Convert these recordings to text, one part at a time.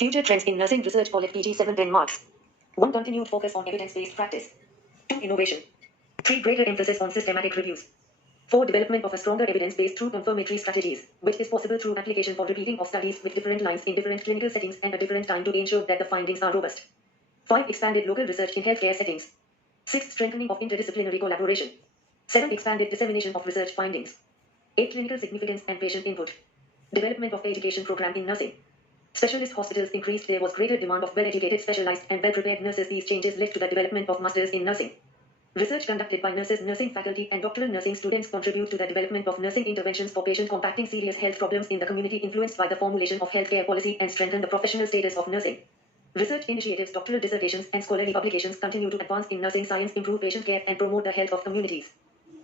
Future trends in nursing research poll PG 7 10 marks. 1. Continued focus on evidence-based practice. 2. Innovation. 3. Greater emphasis on systematic reviews. 4. Development of a stronger evidence base through confirmatory strategies, which is possible through application or repeating of studies with different lines in different clinical settings and at different time to ensure that the findings are robust. 5. Expanded local research in healthcare settings. 6. Strengthening of interdisciplinary collaboration. 7. Expanded dissemination of research findings. 8. Clinical significance and patient input. Development of education program in nursing. Specialist hospitals increased. There was greater demand of well-educated, specialized, and well-prepared nurses. These changes led to the development of masters in nursing. Research conducted by nurses, nursing faculty, and doctoral nursing students contribute to the development of nursing interventions for patients combating serious health problems in the community, influenced by the formulation of healthcare policy and strengthen the professional status of nursing. Research initiatives, doctoral dissertations, and scholarly publications continue to advance in nursing science, improve patient care, and promote the health of communities.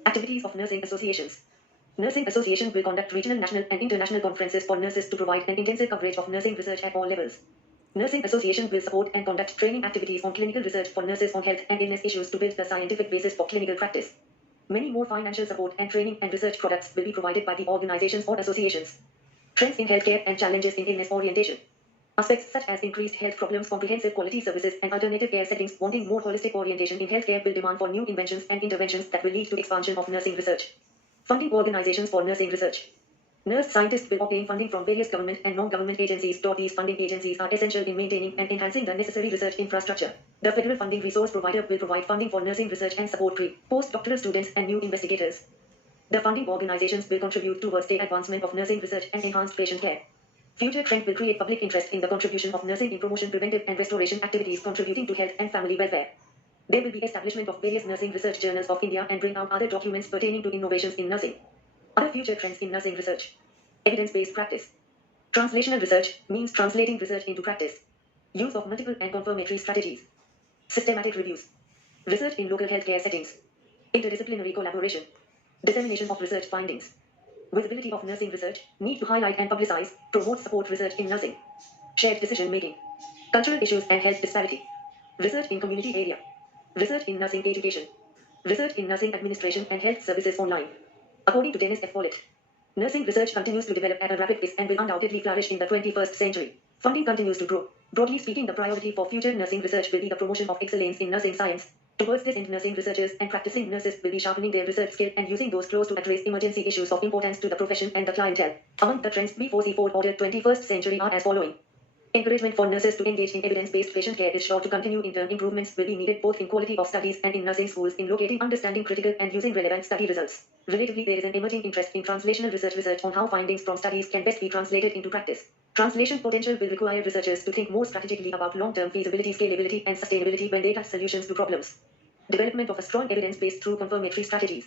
Activities of nursing associations. Nursing Association will conduct regional, national, and international conferences for nurses to provide an intensive coverage of nursing research at all levels. Nursing Association will support and conduct training activities on clinical research for nurses on health and illness issues to build the scientific basis for clinical practice. Many more financial support and training and research products will be provided by the organizations or associations. Trends in healthcare and challenges in illness orientation. Aspects such as increased health problems, comprehensive quality services, and alternative care settings wanting more holistic orientation in healthcare will demand for new inventions and interventions that will lead to expansion of nursing research. Funding organizations for nursing research. Nurse scientists will obtain funding from various government and non-government agencies. These funding agencies are essential in maintaining and enhancing the necessary research infrastructure. The federal funding resource provider will provide funding for nursing research and support post-doctoral students and new investigators. The funding organizations will contribute towards the advancement of nursing research and enhanced patient care. Future trend will create public interest in the contribution of nursing in promotion, preventive, and restoration activities contributing to health and family welfare. There will be establishment of various nursing research journals of India and bring out other documents pertaining to innovations in nursing. Other future trends in nursing research. Evidence-based practice. Translational research means translating research into practice. Use of multiple and confirmatory strategies. Systematic reviews. Research in local healthcare settings. Interdisciplinary collaboration. Dissemination of research findings. Visibility of nursing research. Need to highlight and publicize, promote support research in nursing. Shared decision making. Cultural issues and health disparity. Research in community area. Research in nursing education. Research in nursing administration and health services online. According to Dennis F. Follett, nursing research continues to develop at a rapid pace and will undoubtedly flourish in the 21st century. Funding continues to grow. Broadly speaking, the priority for future nursing research will be the promotion of excellence in nursing science. Towards this end, nursing researchers and practicing nurses will be sharpening their research skill and using those skills to address emergency issues of importance to the profession and the clientele. Among the trends we foresee for the 21st century are as following. Encouragement for nurses to engage in evidence-based patient care is sure to continue. In turn, improvements will be needed both in quality of studies and in nursing schools in locating, understanding critical and using relevant study results. Relatively, there is an emerging interest in translational research on how findings from studies can best be translated into practice. Translation potential will require researchers to think more strategically about long-term feasibility, scalability, and sustainability when they touch solutions to problems. Development of a strong evidence base through confirmatory strategies.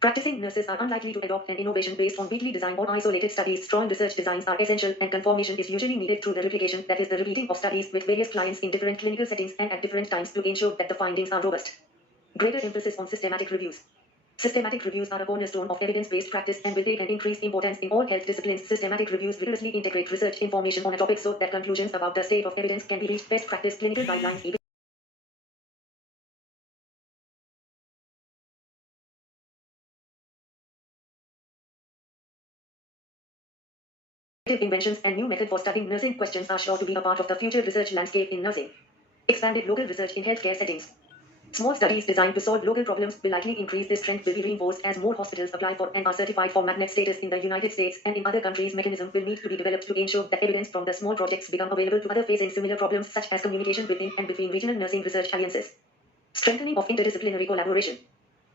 Practicing nurses are unlikely to adopt an innovation based on weakly designed or isolated studies. Strong research designs are essential, and confirmation is usually needed through the replication, that is, the repeating of studies with various clients in different clinical settings and at different times to ensure that the findings are robust. Greater emphasis on systematic reviews. Systematic reviews are a cornerstone of evidence-based practice and will take an increased importance in all health disciplines. Systematic reviews rigorously integrate research information on a topic so that conclusions about the state of evidence can be reached. Best practice clinical guidelines. Inventions and new method for studying nursing questions are sure to be a part of the future research landscape in nursing. Expanded local research in healthcare settings. Small studies designed to solve local problems will likely increase. This trend will be reinforced as more hospitals apply for and are certified for magnet status in the United States and in other countries. Mechanism will need to be developed to ensure that evidence from the small projects become available to others facing similar problems, such as communication within and between regional nursing research alliances. Strengthening of interdisciplinary collaboration.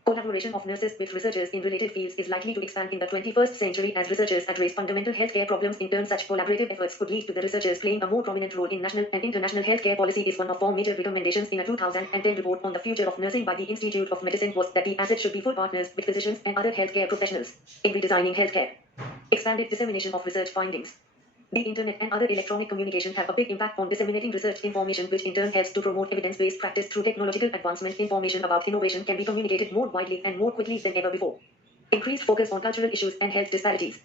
Collaboration of nurses with researchers in related fields is likely to expand in the 21st century as researchers address fundamental healthcare problems. In turn, such collaborative efforts could lead to the researchers playing a more prominent role in national and international healthcare policy. Is one of 4 major recommendations in a 2010 report on the future of nursing by the Institute of Medicine was that the assets should be full partners with physicians and other healthcare professionals in redesigning healthcare. Expanded dissemination of research findings. The internet and other electronic communication have a big impact on disseminating research information, which in turn helps to promote evidence-based practice through technological advancement. Information about innovation can be communicated more widely and more quickly than ever before. Increased focus on cultural issues and health disparities.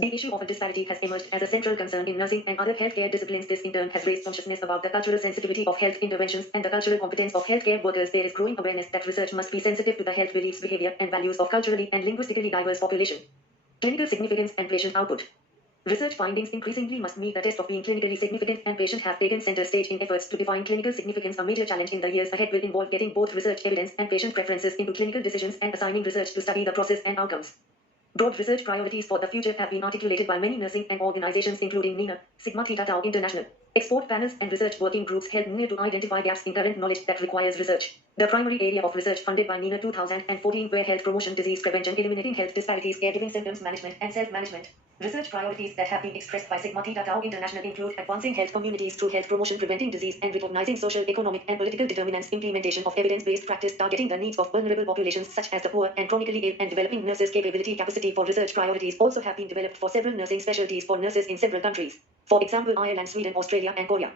The issue of a disparity has emerged as a central concern in nursing and other healthcare disciplines. This in turn has raised consciousness about the cultural sensitivity of health interventions and the cultural competence of healthcare workers. There is growing awareness that research must be sensitive to the health beliefs, behavior, and values of culturally and linguistically diverse population. Clinical significance and patient output. Research findings increasingly must meet the test of being clinically significant, and patients have taken center stage in efforts to define clinical significance. A major challenge in the years ahead will involve getting both research evidence and patient preferences into clinical decisions and assigning research to study the process and outcomes. Broad research priorities for the future have been articulated by many nursing and organizations including NINA, Sigma Theta Tau International. Expert panels and research working groups help NINA to identify gaps in current knowledge that requires research. The primary area of research funded by NINA 2014 were health promotion, disease prevention, eliminating health disparities, caregiving, symptoms management, and self-management. Research priorities that have been expressed by Sigma Theta Tau International include advancing health communities through health promotion, preventing disease, and recognizing social, economic, and political determinants, implementation of evidence-based practice targeting the needs of vulnerable populations such as the poor and chronically ill, and developing nurses' capacity for research priorities also have been developed for several nursing specialties for nurses in several countries. For example, Ireland, Sweden, Australia, and Korea.